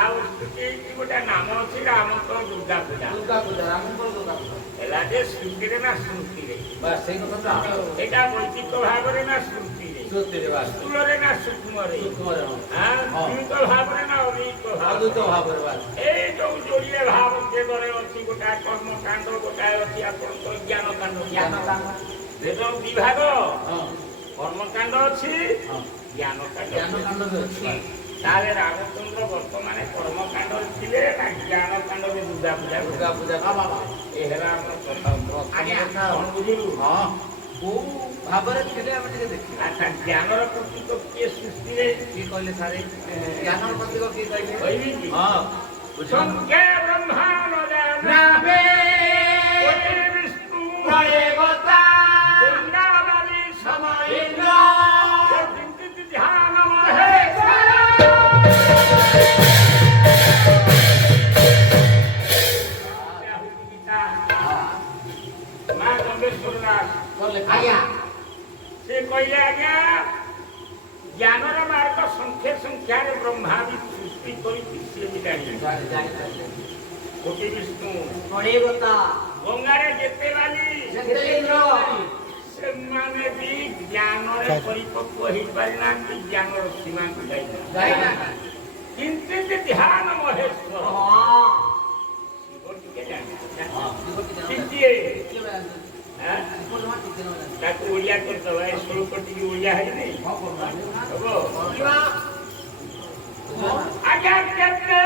ଆଉ ସ୍ମୃତି ଗୋଟେ ନାମ ଅଛି ରାମଙ୍କର ଦୁର୍ଗା ପୂଜା। ଦୁର୍ଗା ପୂଜା ରାମଙ୍କର ଦୁର୍ଗା ପୂଜା ହେଲା ଯେ ସ୍ମୃତିରେ ନା ସ୍ମୃତିରେ? ବାସ୍ ସେଇ କଥା ତ ଆମେ ଏଇଟା ବୈଦିକ ଭାବରେ ନା ସ୍ମୃତିରେ? ସ୍ମୃତିରେ ବାସ୍ ସ୍ଥୂଳରେ ନା ସୂକ୍ଷ୍ମରେ? ସୂକ୍ଷ୍ମରେ ଦ୍ୱୈତ ଭାବରେ ନା ଅଦ୍ୱୈତ ଅଦ୍ୱୈତ ଭାବରେ? ଭାବରେ ବାସ୍ ଏଇ ଯୋଉ ଯୋଡ଼ିଏ ଭାବ ବେଦରେ ଅଛି, ଗୋଟାଏ କର୍ମକାଣ୍ଡ, ଗୋଟାଏ ଅଛି ଆପଣଙ୍କର ଜ୍ଞାନକାଣ୍ଡ। ଜ୍ଞାନକାଣ୍ଡ ବେଦ ବିଭାଗ, ହଁ କର୍ମକାଣ୍ଡ ଅଛି, ହଁ ଜ୍ଞାନକାଣ୍ଡ ଜ୍ଞାନକାଣ୍ଡ ବି ଅଛି ବାସ୍। ତାହେଲେ ରାମଚନ୍ଦ୍ର ବର୍ତ୍ତମାନ କର୍ମକାଣ୍ଡରେ ଥିଲେ ନା ଜ୍ଞାନକାଣ୍ଡରେ ଦୁର୍ଗା ପୂଜା? ଦୁର୍ଗା ପୂଜା ଏ ହେଲା ଆମର ପ୍ରଥମ କଥା କଣ ବୁଝିଲୁ? ହଁ କୋଉ ଭାବରେ ଥିଲେ ଆମେ ଟିକେ ଦେଖିବା। ଆଚ୍ଛା, ଜ୍ଞାନର ପ୍ରତୀକ କିଏ ସୃଷ୍ଟିରେ? କିଏ କହିଲେ ସାରେ ଜ୍ଞାନର ପ୍ରତୀକ କିଏ କହିଲେ? କହିବି କି? ହଁ ସଂଖ୍ୟା ବ୍ରହ୍ମା ନ ନାମେ କୋଟି ବିଷ୍ଣୁ ଦେବତା ଗଙ୍ଗାବାଲି ସମୟେନ୍ଦ୍ର ସମୟ ଧ୍ୟାନ ମହେଶ୍ୱର। ମା ଚଣ୍ଡେଶ୍ୱର ଦାସ କହିଲେ ଆଜ୍ଞା ସେ କହିଲେ ଆଜ୍ଞା ଜ୍ଞାନର ମାର୍ଗ ସଂଖ୍ୟା ସଂଖ୍ୟାରେ ବ୍ରହ୍ମା ବି ସୃଷ୍ଟି କରିଛି, ସିଏ ବି ଜାଣିଲେ। କୋଟି ବିଷ୍ଣୁ ଦେବତା ଗଙ୍ଗାରେ ଯେତେ ବାଲି ସତ୍ୟେନ୍ଦ୍ର ସେମାନେ ବି ଜ୍ଞାନରେ ପରିପକ୍ୱ ହେଇପାରିନାହାନ୍ତି, ଜ୍ଞାନର ସୀମାକୁ ଯାଇନାହାନ୍ତି। କିନ୍ତୁ ଧ୍ୟାନ ମହେଶ୍ୱର ଶିବ ଟିକେ ଜାଣିଛନ୍ତି। ତାକୁ ଓଡ଼ିଆ କରିଦେବା, ଏ ଶ୍ଲୋକ ଟିକେ ଓଡ଼ିଆ ହେଇନି ହବ? ଆଜ୍ଞା କେତେ